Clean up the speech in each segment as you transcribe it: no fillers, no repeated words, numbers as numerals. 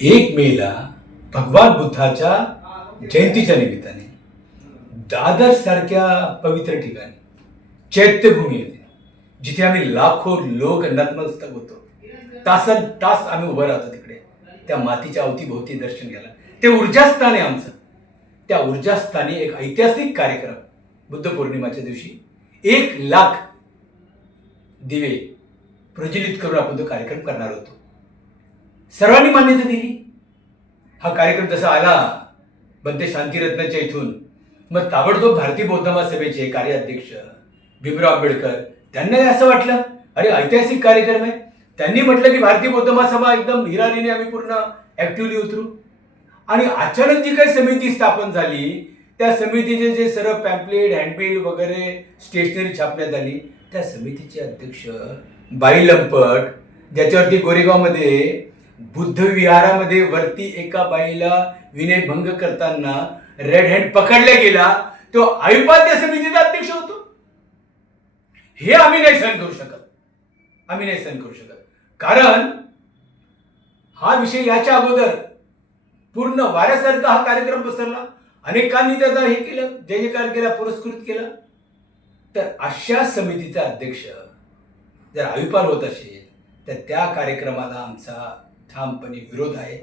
1 मेला भगवान बुद्धाच्या जयंतीच्या निमित्ताने दादर सारख्या पवित्र ठिकाणी चैत्यभूमी होती, जिथे आम्ही लाखो लोक नतमस्तक होतो. तासन तास आम्ही उभं राहतो तिकडे त्या मातीच्या अवतीभोवती दर्शन घ्यायला. ते ऊर्जास्थान आहे आमचं. त्या ऊर्जास्थानी एक ऐतिहासिक कार्यक्रम बुद्ध पौर्णिमाच्या दिवशी 1 लाख दिवे प्रज्वलित करून आपण तो कार्यक्रम करणार होतो. सर्वांनी मान्यता दिली. हा कार्यक्रम तसा आला बनते शांतिरत्नाच्या इथून, मग ताबडतोब भारतीय बौद्ध महासभेचे कार्याध्यक्ष भीमराव आंबेडकर त्यांना असं वाटलं, अरे ऐतिहासिक कार्यक्रम आहे. त्यांनी म्हटलं की भारतीय बौद्ध महासभा एकदम हिरारीने आम्ही पूर्ण ऍक्टिव्हली उतरू. आणि अचानक जी काही समिती स्थापन झाली, त्या समितीचे जे सर्व पॅम्पलेट हँडबिल वगैरे स्टेशनरी छापण्यात आली, त्या समितीचे अध्यक्ष बाई लंपट, ज्याच्यावरती गोरेगावमध्ये बुद्ध विहारामध्ये वरती एका बाईला विनयभंग करताना रेड हँड पकडला गेला, तो आयुपाल त्या समितीचा अध्यक्ष होतो. हे आम्ही नाही सहन करू शकत. आम्ही नाही सहन करू शकत. कारण हा विषय याच्या अगोदर पूर्ण वाऱ्यासारखा हा कार्यक्रम पसरला. अनेकांनी त्याचा हे केलं, जय जयकार केला, पुरस्कृत केला. तर अशा समितीचा अध्यक्ष जर आयुपाल होत असेल तर त्या कार्यक्रमाला आमचा ठामपणे विरोध आहे.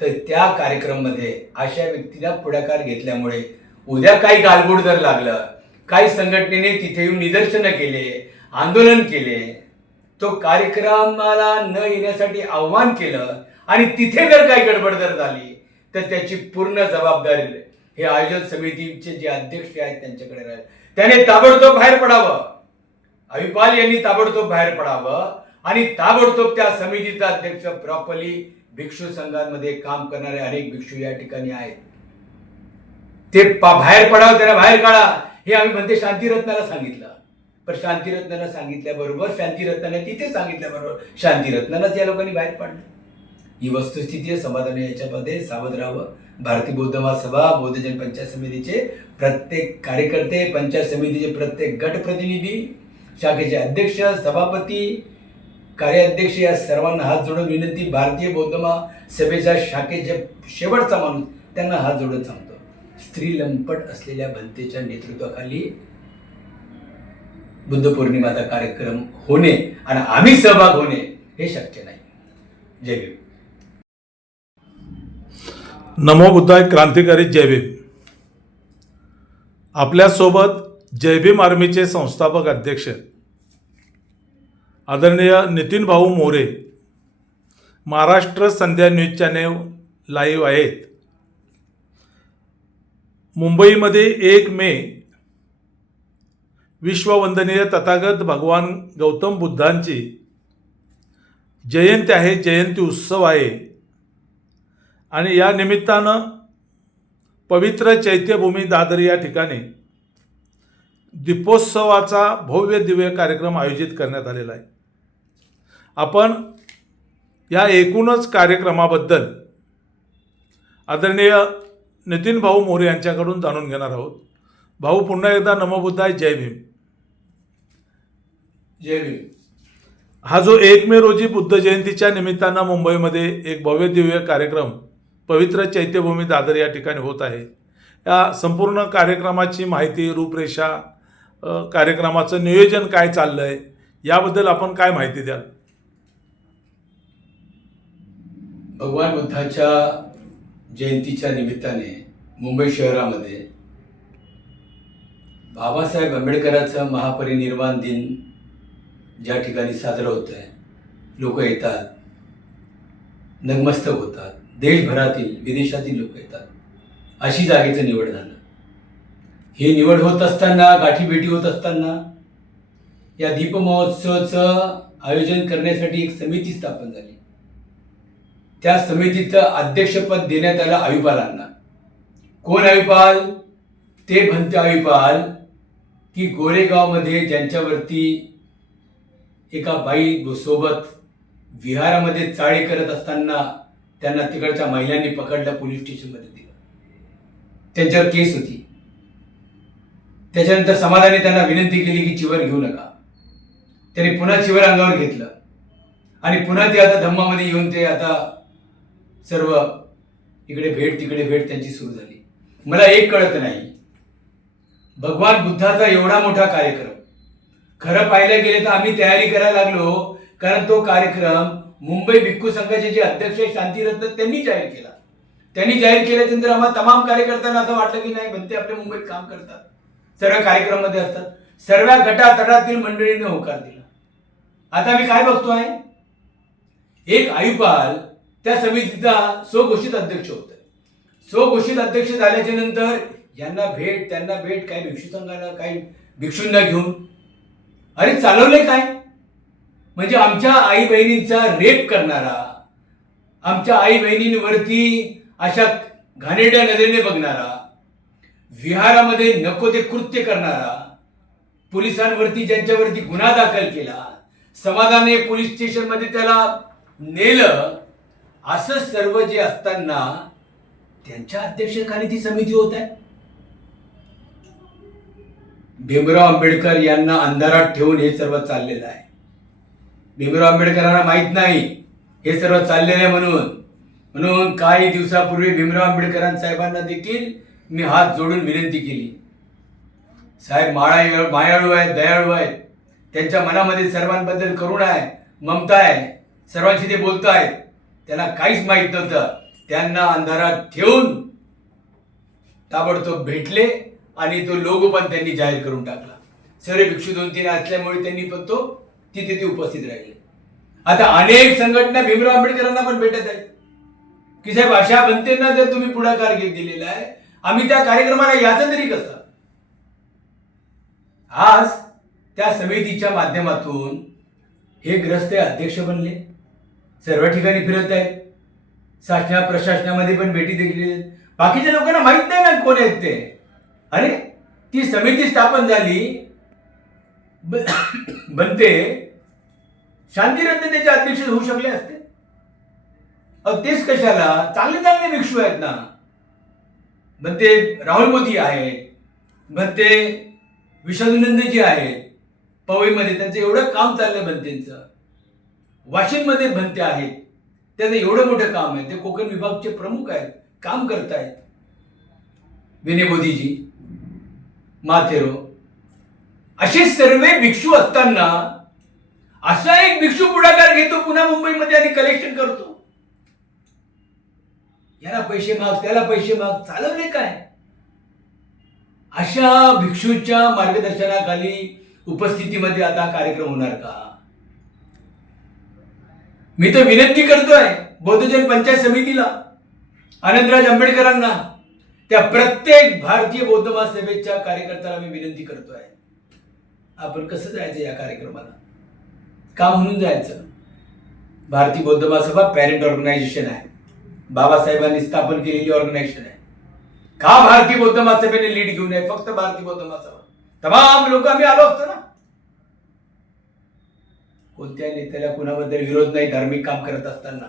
तर त्या कार्यक्रमामध्ये अशा व्यक्तीला पुढाकार घेतल्यामुळे उद्या काही गालबोट जर लागलं, काही संघटनेने तिथे येऊन निदर्शनं केले, आंदोलन केले, तो कार्यक्रमाला न येण्यासाठी आव्हान केलं आणि तिथे जर काही गडबड जर झाली तर त्याची पूर्ण जबाबदारी हे आयोजन समितीचे जे अध्यक्ष आहेत त्यांच्याकडे राहील. त्याने ताबडतोब बाहेर पडावं. आयुपाल यांनी ताबडतोब बाहेर पडावं आणि ताबडतोब त्या समितीचा अध्यक्ष प्रॉपरली भिक्षू संघांमध्ये काम करणारे अनेक भिक्षू या ठिकाणी आहेत, ते बाहेर पडावं, त्यांना बाहेर काढा. हे आम्ही म्हणते शांतिरत्नाला सांगितलं. पण शांतिरत्नाला सांगितल्याबरोबर, शांतिरत्नाने तिथे सांगितल्याबरोबर शांतिरत्नालाच या लोकांनी बाहेर पाडलं. ही वस्तुस्थिती आहे. समाधानी याच्यामध्ये सावध राहावं. भारतीय बौद्ध महासभा, बौद्धजन पंचायत समितीचे प्रत्येक कार्यकर्ते, पंचायत समितीचे प्रत्येक गट प्रतिनिधी, शाखेचे अध्यक्ष, सभापती, कार्याध्यक्ष या सर्वांना हात जोडून विनंती. भारतीय बौद्ध महासभेच्या शाखेचे शेवटचा माणूस त्यांना हात जोडून सांगतो, स्त्री लंपट असलेल्या भंतेच्या नेतृत्वाखाली बुद्ध पौर्णिमाचा कार्यक्रम होणे आणि आम्ही सहभाग होणे हे शक्य नाही. जय भीम. नमो बुद्धाय. क्रांतिकारी जय भीम. आपल्यासोबत जय भीम आर्मीचे संस्थापक अध्यक्ष आदरणीय नितीन भाऊ मोरे महाराष्ट्र संध्या न्यूज चॅनेल लाईव्ह आहेत. मुंबईमध्ये 1 मे विश्ववंदनीय तथागत भगवान गौतम बुद्धांची जयंती आहे, जयंती उत्सव आहे. आणि या निमित्तानं पवित्र चैत्यभूमी दादर या ठिकाणी दीपोत्सवाचा भव्य दिव्य कार्यक्रम आयोजित करण्यात आलेला आहे. आपण या एकूणच कार्यक्रमाबद्दल आदरणीय नितीन भाऊ मोरे यांच्याकडून जाणून घेणार आहोत. भाऊ, पुन्हा एकदा नमो बुद्धाय. जय भीम. जय भीम. हा जो 1 मे रोजी बुद्ध जयंतीच्या निमित्तानं मुंबईमध्ये एक भव्य दिव्य कार्यक्रम पवित्र चैत्यभूमी दादर या ठिकाणी होत आहे, या संपूर्ण कार्यक्रमाची माहिती, रूपरेषा, कार्यक्रमाचं नियोजन काय चाललं आहे, याबद्दल आपण काय माहिती द्याल? भगवान बुद्धाच्या जयंतीच्या निमित्ताने मुंबई शहरामध्ये बाबासाहेब आंबेडकरांचा महापरिनिर्वाण दिन ज्या ठिकाणी साजरा होत आहे, लोक येतात, नतमस्तक होतात. देशभरातील, विदेशातील लोक येतात. अशी जागेचं निवड झालं. ही निवड होत असताना, गाठीभेटी होत असताना या दीप महोत्सवाचं आयोजन करण्यासाठी एक समिती स्थापन झाली. त्या समितीचं अध्यक्षपद देण्यात आलं आयुपालांना. कोण आयुपाल? ते भंते आयुपाल की गोरेगावमध्ये ज्यांच्यावरती एका बाई सोबत विहारामध्ये चाळे करत असताना त्यांना तिकडच्या महिलांनी पकडलं, पोलीस स्टेशनमध्ये दिलं, त्यांच्यावर केस होती. त्याच्यानंतर समाजाने त्यांना विनंती केली की चिवर घेऊ नका. त्यांनी पुन्हा चिवर अंगावर घेतलं आणि पुन्हा ते आता धम्मामध्ये येऊन ते आता सर्व इकडे भेट तिकडे भेट त्यांची सुरू झाली. मला एक कळत नाही, भगवान बुद्धाचा एवढा मोठा कार्यक्रम, खरं पाहायला गेले तर आम्ही तयारी करायला लागलो, कारण तो कार्यक्रम मुंबई भिक्खू संघाचे जे अध्यक्ष शांतिरत्न त्यांनी जाहीर केला. त्यांनी जाहीर केल्यानंतर आम्हाला तमाम कार्यकर्त्यांना असं वाटलं की नाही, बनते आपल्या मुंबईत काम करतात, सर्व कार्यक्रमामध्ये असतात, सर्व गटातटातील मंडळींनी होकार दिला. आता मी काय बघतोय, एक आयुपाल त्या समितीचा स्वघोषित अध्यक्ष होता. स्वघोषित अध्यक्ष झाल्याच्या नंतर यांना भेट त्यांना भेट, काय भिक्षू संघाला काय भिक्षूंना घेऊन, अरे चालवलंय काय, म्हणजे आमच्या आई बहिणींचा रेप करणारा, आमच्या आई बहिणींवरती अशा घाणेरड्या नजरेने बघणारा, विहारामध्ये नको ते कृत्य करणारा, पोलिसांवरती ज्यांच्यावरती गुन्हा दाखल केला, समाधाने पोलीस स्टेशन मध्ये त्याला नेलं, असं सर्व जे असताना त्यांच्या अध्यक्षतेखाली ती समिती होत आहे. भीमराव आंबेडकर यांना अंधारात ठेवून हे सर्व चाललेलं आहे. भीमराव आंबेडकरांना माहित नाही हे सर्व चाललेलं आहे म्हणून काही दिवसापूर्वी भीमराव आंबेडकर साहेबांना देखील मी हात जोडून विनंती केली, साहेब मायाळू आहेत, दयाळू आहेत, त्यांच्या मनामध्ये सर्वांबद्दल करुणा आहे, ममता आहे, सर्वांशी ते बोलत आहेत, त्यांना काहीच माहित नव्हतं, त्यांना अंधारात ठेवून ताबडतोब भेटले आणि तो लोगो पण त्यांनी जाहीर करून टाकला. सर्व भिक्षू 2-3 असल्यामुळे त्यांनी पण तो तिथे उपस्थित राहिले. आता अनेक संघटना भीमराव आंबेडकरांना पण भेटत आहेत की साहेब अशा बनतेंना जर तुम्ही पुढाकार घेत दिलेला आहे, आम्ही त्या कार्यक्रमाला याचं तरी कसं. आज त्या समितीच्या माध्यमातून हे ग्रस्त अध्यक्ष बनले, सर्व ठिकाणी फिरत आहेत, प्रशासनामध्ये पण भेटी देखील. बाकीच्या लोकांना माहित नाही ना कोण आहेत ते. अरे ती समिती स्थापन झाली, बनते शांतिरत्न त्याचे अध्यक्ष होऊ शकले असते. तेच कशाला, चांगले चांगले भिक्षू आहेत ना, बनते राहुल मोदी आहेत, बनते विषादुनंदजी आहेत, पवईमध्ये त्यांचं एवढं काम चाललंय, बनतेंचं वाशिममध्ये बनते आहेत, त्याचं एवढं मोठं काम आहे, ते कोकण विभागचे प्रमुख आहेत, काम करतायत. विनय मोदीजी, माथेरो, असे सर्व भिक्षू असताना असा एक भिक्षू पुढाकार घेतो पुन्हा मुंबईमध्ये आणि कलेक्शन करतो. याला पैसे माग, त्याला पैसे माग, चालवले काय. अशा भिक्षूच्या मार्गदर्शनाखाली उपस्थितीमध्ये आता कार्यक्रम होणार का. मी तर विनंती करतोय बौद्धजन पंचायत समितीला, आनंदराज आंबेडकरांना, त्या प्रत्येक भारतीय बौद्ध महासभेच्या कार्यकर्त्याला मी विनंती करतोय, आपण कसं जायचं या कार्यक्रमाला, का म्हणून जायचं. भारतीय बौद्ध महासभा पॅरेंट ऑर्गनायझेशन आहे, बाबासाहेबांनी स्थापन केलेली ऑर्गनायझेशन आहे. का भारतीय बौद्ध महासभेने लीड घेऊन आहे, फक्त भारतीय बौद्ध महासभा, तमाम लोक आम्ही आलो असतो ना. कोणत्या नेत्याला कुणाबद्दल विरोध नाही धार्मिक काम करत असताना,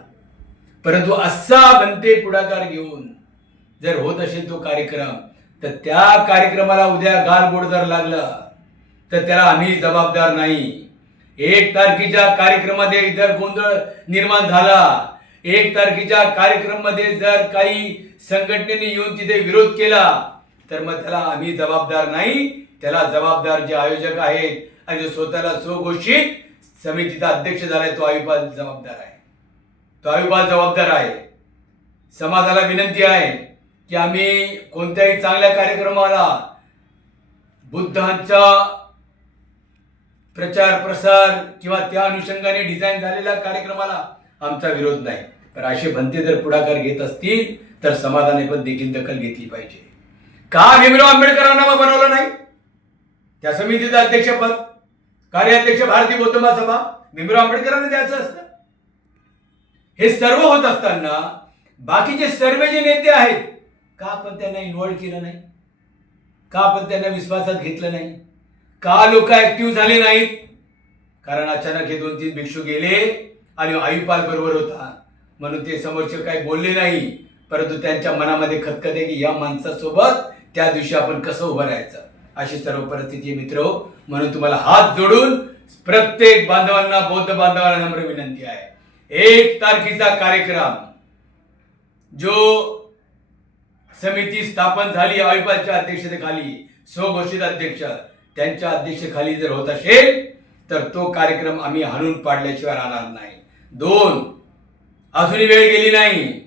परंतु असा बनते पुढाकार घेऊन जर होत असेल तो कार्यक्रम, तर त्या कार्यक्रमाला उद्या गालबोट जर लागला तर त्याला आम्ही जबाबदार नाही. 1 तारखेच्या कार्यक्रमामध्ये जर गोंधळ निर्माण झाला, 1 तारखेच्या कार्यक्रमामध्ये जर काही संघटनेने येऊन तिथे विरोध केला, तर मग त्याला आम्ही जबाबदार नाही. त्याला जबाबदार जे आयोजक आहेत आणि जो स्वतःला स्वघोषित समितीचा अध्यक्ष झालाय तो आयुपाल जबाबदार आहे. तो आयुपाल जबाबदार आहे. समाजाला विनंती आहे की आम्ही कोणत्याही चांगल्या कार्यक्रमाला बुद्धांचा प्रचार प्रसार किंवा त्या अनुषंगाने डिझाईन झालेल्या कार्यक्रमाला आमचा विरोध नाही. पण असे भंते जर पुढाकार घेत असतील तर समाजाने पण देखील दखल घेतली पाहिजे. का भीमराव आंबेडकरांना मग बनवलं नाही त्या समितीचं अध्यक्षपद, कार्याध्यक्ष भारतीय बौद्ध महासभा भीमराव आंबेडकरांना द्यायचं असतं. हे सर्व होत असताना बाकीचे सर्व जे नेते आहेत, का आपण त्यांना इन्व्हॉल्व केलं नाही, का आपण त्यांना विश्वासात घेतलं नाही, का लोक ऍक्टिव्ह झाले नाहीत. कारण अचानक हे 2-3 भिक्षू गेले आणि आयुपाल बरोबर होता म्हणून ते समोरचे काही बोलले नाही, परंतु त्यांच्या मनामध्ये खतखत आहे की या माणसासोबत त्या दिवशी आपण कसं उभं राहायचं. अशी सर्व परिस्थिती आहे मित्र. म्हणून तुम्हाला हात जोडून प्रत्येक बांधवांना, बौद्ध बांधवांना नम्र विनंती आहे, 1 तारखेचा कार्यक्रम जो समिती स्थापन झाली आयोगाच्या अध्यक्षतेखाली, स्वघोषित अध्यक्ष त्यांच्या अध्यक्षतेखाली जर होत असेल तर तो कार्यक्रम आम्ही हाणून पाडल्याशिवाय राहणार नाही. 2, अजूनही वेळ गेली नाही.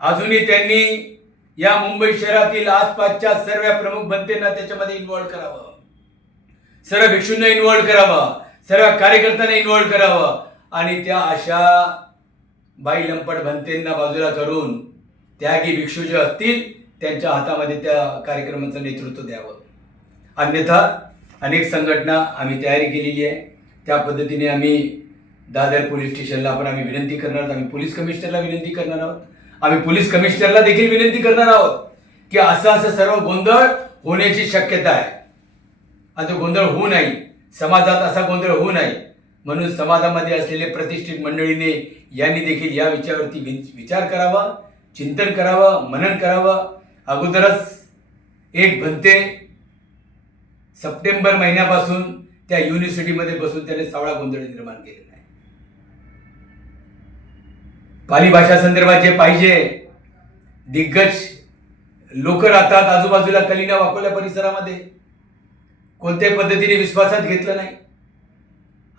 अजूनही त्यांनी या मुंबई शहरातील आसपासच्या सर्व प्रमुख बनतेंना त्याच्यामध्ये इन्व्हॉल्व करावं, सर्व भिक्षूंना इन्व्हॉल्व करावं, सर्व कार्यकर्त्यांना इन्व्हॉल्व करावं आणि त्या अशा बाई लंपट बनतेंना बाजूला करून त्यागी भिक्षू जे असतील त्यांच्या हातामध्ये त्या कार्यक्रमाचं नेतृत्व द्यावं. अन्यथा अनेक संघटना आम्ही तयारी केलेली आहे. त्या पद्धतीने आम्ही दादर पोलीस स्टेशनला पण आम्ही विनंती करणार आहोत, आम्ही पोलीस कमिशनरला विनंती करणार आहोत, आम्ही पोलीस कमिशनरला देखील विनंती करणार आहोत की असं सर्व गोंधळ होण्याची शक्यता आहे. आता गोंधळ होऊ नये, समाजात असा गोंधळ होऊ नये म्हणून समाजामध्ये असलेले प्रतिष्ठित मंडळीने यांनी देखील या विषयावरती विचार करावा, चिंतन करावं, मनन करावं. अगोदरच एक भंते सप्टेंबर महिन्यापासून त्या युनिव्हर्सिटीमध्ये बसून त्याने सावळा गोंधळ निर्माण केलेला आहे. पाली भाषा संदर्भात जे पाहिजे दिग्गज लोक राहतात आजूबाजूला कलिना वाकोल्या परिसरामध्ये, कोणत्याही पद्धतीने विश्वासात घेतलं नाही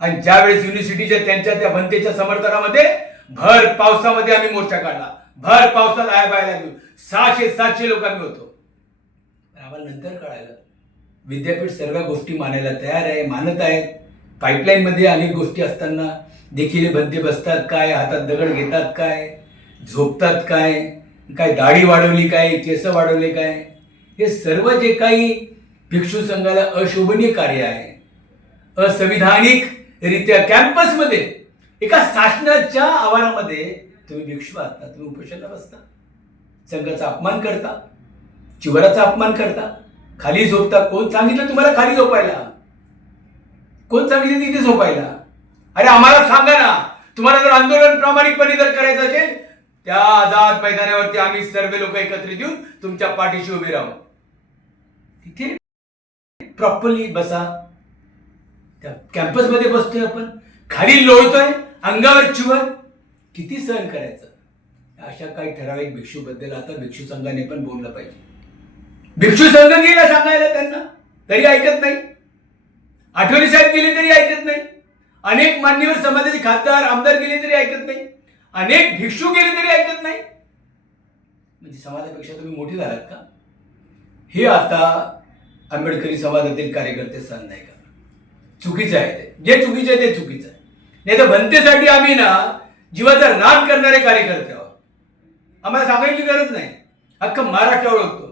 आणि ज्यावेळेस युनिव्हर्सिटीच्या त्यांच्या त्या भंतेच्या समर्थनामध्ये भर पावसामध्ये आम्ही मोर्चा काढला, भर पावसात आया बायला घेऊन 600-700 लोक आम्ही होतो. आम्हाला नंतर कळालं विद्यापीठ सर्व गोष्टी मानायला तयार आहे, मानत आहेत. पाईपलाईन मध्ये अनेक गोष्टी असताना देखील भंते बसतात काय, हातात दगड घेतात काय, झोपतात काय, काय दाढी वाढवली काय, केस वाढवले काय, हे सर्व जे काही भिक्षू संघाला अशोभनीय कार्य आहे, असंविधानिक रित्या कॅम्पसमध्ये एका शासनाच्या आवारामध्ये तुम्ही भिक्षू आहात, तुम्ही उपोषणाला बसता, संघाचा अपमान करता, चिवराचा अपमान करता, खाली झोपता. कोण सांगितलं तुम्हाला खाली झोपायला? कोण सांगितलं तिथे झोपायला? अरे आम्हाला सांगा ना, तुम्हाला जर आंदोलन प्रामाणिकपणे जर करायचं असेल त्या आझाद मैदानावरती आम्ही सर्व लोक एकत्रित येऊन तुमच्या पाठीशी उभे राहू. तिथे प्रॉपरली बसा. त्या कॅम्पसमध्ये बसतोय आपण, खाली लोळतोय, अंगावर चिवर, किती सहन करायचं? अशा काही ठराविक भिक्षू बद्दल आता भिक्षू संघाने पण बोललं पाहिजे. भिक्षू संघ गेला सांगायला त्यांना तरी ऐकत नाही, आठवले साहेब गेले तरी ऐकत नाही, अनेक मान्यवर समाजाचे खासदार आमदार गेले तरी ऐकत नाही, अनेक भिक्षू गेले तरी ऐकत नाही. म्हणजे समाजापेक्षा तुम्ही मोठी झालात का? हे आता आंबेडकरी समाजातील कार्यकर्ते सहन नाही करणार. चुकीचं आहे ते, जे चुकीचं आहे ते चुकीचं आहे. नाही तर भंतेसाठी आम्ही ना जीवाचा रान करणारे कार्यकर्ते आहोत. आम्हाला सांगायची गरज नाही, अख्खा महाराष्ट्र ओळखतो.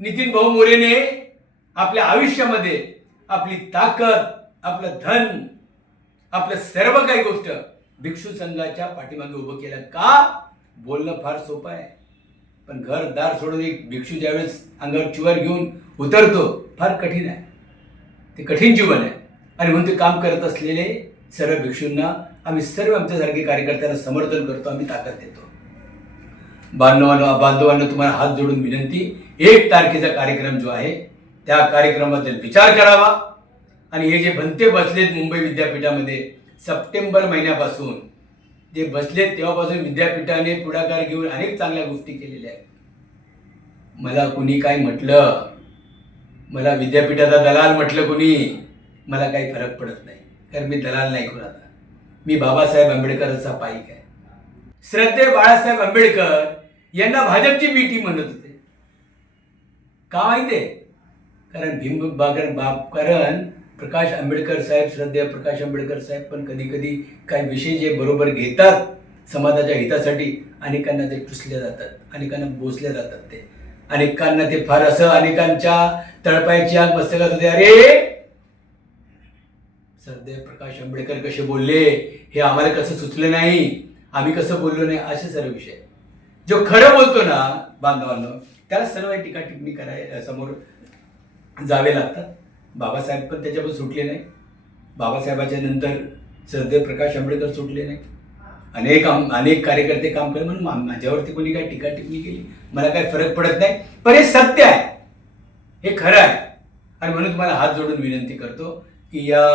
नितीन भाऊ मोरेने आपल्या आयुष्यामध्ये आपली ताकद, आपलं धन, आपलं सर्व काही गोष्ट भिक्षू संघाच्या पाठीमागे उभं केलं. का? बोलणं फार सोपं आहे, पण घरदार सोडून एक भिक्षू ज्यावेळेस अंगावर चिवर घेऊन उतरतो फार कठीण आहे. ते कठीण जीवन आहे आणि म्हणून ते काम करत असलेले सर्व भिक्षूंना आम्ही सर्व आमच्यासारखे कार्यकर्त्यांना समर्थन करतो, आम्ही ताकद देतो. बांधवांना तुम्हाला हात जोडून विनंती, 1 तारखेचा कार्यक्रम जो आहे त्या कार्यक्रमाबद्दल विचार करावा आणि हे जे भंते बसलेत मुंबई विद्यापीठामध्ये सप्टेंबर महिन्यापासून ते बसलेत तेव्हापासून विद्यापीठाने पुढाकार घेऊन अनेक चांगल्या गोष्टी केलेल्या आहेत. मला कुणी काय म्हटलं, मला विद्यापीठाचा दलाल म्हटलं कुणी, मला काही फरक पडत नाही, कारण मी दलाल नाही कोणाचा. मी बाबासाहेब आंबेडकरांचा पाईक आहे. श्रद्धे बाळासाहेब आंबेडकर यांना भाजपची बी टीम म्हणत होते. का माहितीये? कारण प्रकाश आंबेडकर साहेब, श्रद्धेय प्रकाश आंबेडकर साहेब पण कधी कधी काही विषय जे बरोबर घेतात समाजाच्या हितासाठी अनेकांना ते टुसले जातात, अनेकांना बोसले जातात. ते अनेकांना ते फार असं अनेकांच्या तळपायाची आग बसत होते. अरे श्रद्धेय प्रकाश आंबेडकर कसे बोलले हे आम्हाला कसं सुचलं नाही, आम्ही कसं बोललो नाही, असे सर्व विषय. जो खरं बोलतो ना बांधवांनो त्याला सर्व टीका टिप्पणी समोर जावे लागतात. बाबासाहेब पण त्याच्यापासून सुटले नाही, बाबासाहेबाच्या नंतर श्रद्धेय प्रकाश आंबेडकर सुटले नाही, अनेक कार्यकर्ते काम करत, म्हणून माझ्यावरती कोणी काही टीका टिप्पणी केली मला काही फरक पडत नाही. पण हे सत्य आहे, हे खरं आहे आणि म्हणून तुम्हाला हात जोडून विनंती करतो की या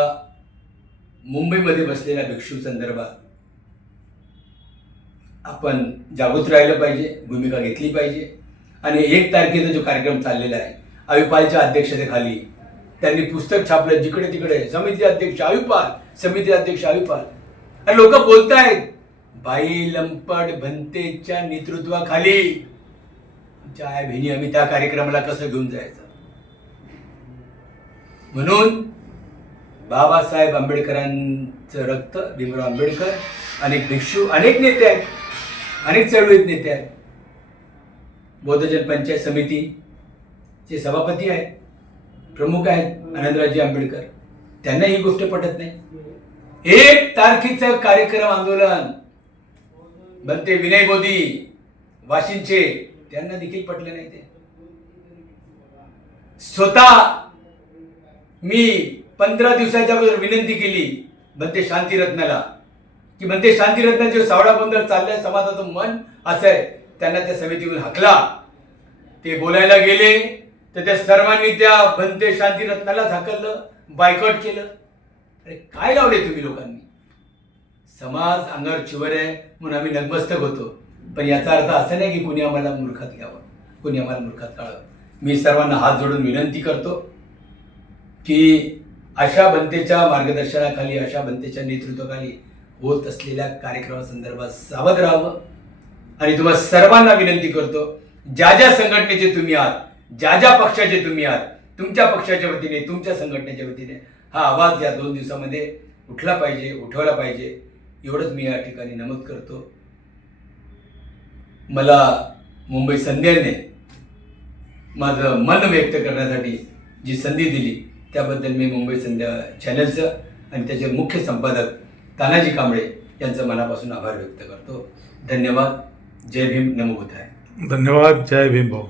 मुंबईमध्ये बसलेल्या भिक्षू संदर्भात आपण जागृत राहिलं पाहिजे, भूमिका घेतली पाहिजे. आणि 1 तारखेचा जो कार्यक्रम चाललेला आहे, आयुपालच्या अध्यक्षतेखाली त्यांनी पुस्तक छापलं, जिकडे तिकडे समिती अध्यक्ष आयुपाल, समिती अध्यक्ष आयुपाल. आणि लोक बोलतायत बाई लंपट भंतेच्या नेतृत्वाखाली आमच्या आया बहिणी आम्ही त्या कार्यक्रमाला कसं घेऊन जायचं. म्हणून बाबासाहेब आंबेडकरांचं रक्त, भीमराव आंबेडकर, अनेक भिक्षू, अनेक नेते आहेत, अनेक चळवळीत नेते आहेत. बौद्धजन पंचायत समितीचे सभापती आहेत, प्रमुख आहेत आनंदरावजी आंबेडकर. त्यांना ही गोष्ट पटत नाही. 1 तारखेचं कार्यक्रम आंदोलन बनते विनय मोदी वाशिंचे, त्यांना देखील पटले नाही. ते स्वतः मी 15 दिवसाच्या अगोदर विनंती केली बनते शांतीरत्नाला की बनते शांतीरत्नाचे सावळा गोंधळ चाललाय, समाजाचं मन असं आहे. त्यांना त्या समितीतून हाकला. ते बोलायला गेले तर त्या सर्वांनी त्या बनते शांतीरत्नाला हाकललं, बायकॉट केलं. अरे काय लावले तुम्ही लोकांनी. समाज अंगावर चिवर आहे म्हणून आम्ही नतमस्तक होतो, पण याचा अर्थ असा नाही की कोणी आम्हाला मूर्खात घ्यावं, कोणी आम्हाला मूर्खात काढावं. मी सर्वांना हात जोडून विनंती करतो की अशा बनतेच्या मार्गदर्शनाखाली, अशा बनतेच्या नेतृत्वाखाली होत असलेल्या कार्यक्रमासंदर्भात सावध राहावं. आणि तुम्हाला सर्वांना विनंती करतो, ज्या ज्या संघटनेचे तुम्ही आहात, ज्या ज्या पक्षाचे तुम्ही आहात, तुमच्या पक्षाच्या वतीने, तुमच्या संघटनेच्या वतीने हा आवाज या 2 दिवसामध्ये उठला पाहिजे, उठवला पाहिजे. एवढंच मी या ठिकाणी नमूद करतो. मला मुंबई संध्याने माझं मन व्यक्त करण्यासाठी जी संधी दिली त्याबद्दल मी मुंबई संध्या चॅनलचं आणि त्याचे मुख्य संपादक तानाजी कांबळे यांचं मनापासून आभार व्यक्त करतो. धन्यवाद. जय भीम. नमो बुद्धाय. धन्यवाद. जय भीम भाऊ.